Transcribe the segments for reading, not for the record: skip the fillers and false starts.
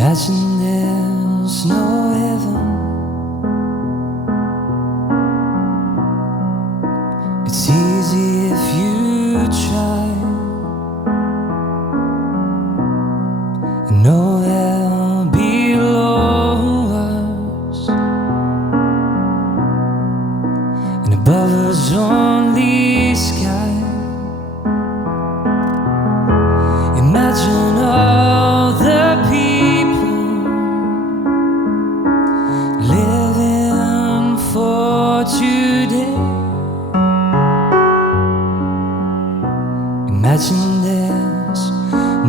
Imagine there's no heaven. It's easy if you try. No hell below us, and above us only sky. Imagine all the people living for today. Imagine there's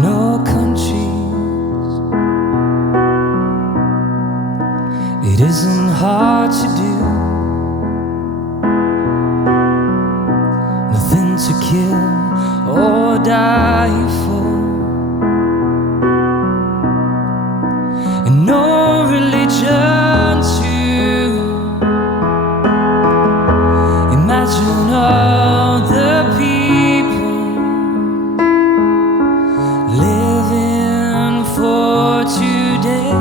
no countries. It isn't hard to do. Nothing to kill or die for, and no religion too. Imagine all the people living for today.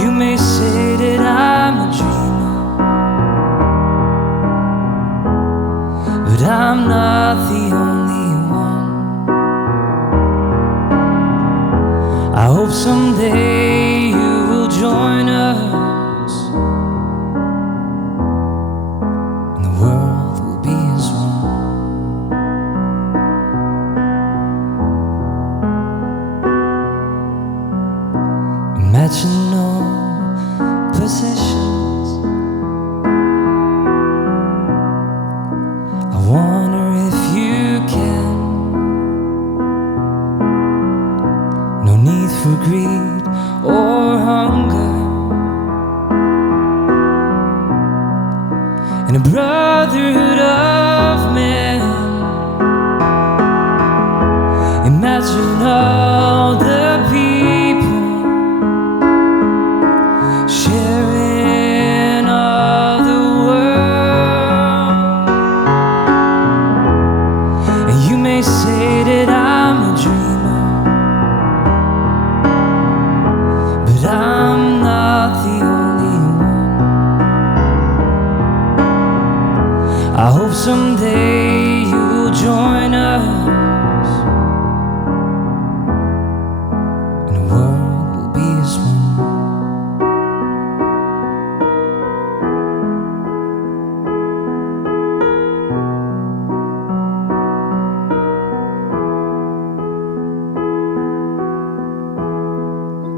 You may say that I'm a dreamer, but I'm not the only one. I hope someday you will join us, and the world will be as one. Imagine no possessions. I wonder if you can. No need for greed or hunger, and a brotherhood of men. Imagine all the people sharing all the world. And you may say that I'm a dreamer, but I'm not the only one. I hope someday you'll join us, and the world will be as one.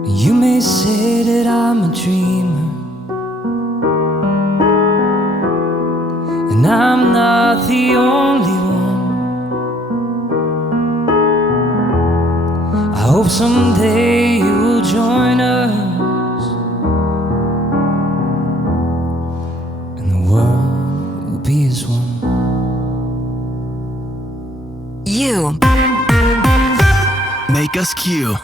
You may say that I'm a dreamer, and I'm not the only one. I hope someday you will join us, and the world will be as one. You make us Q.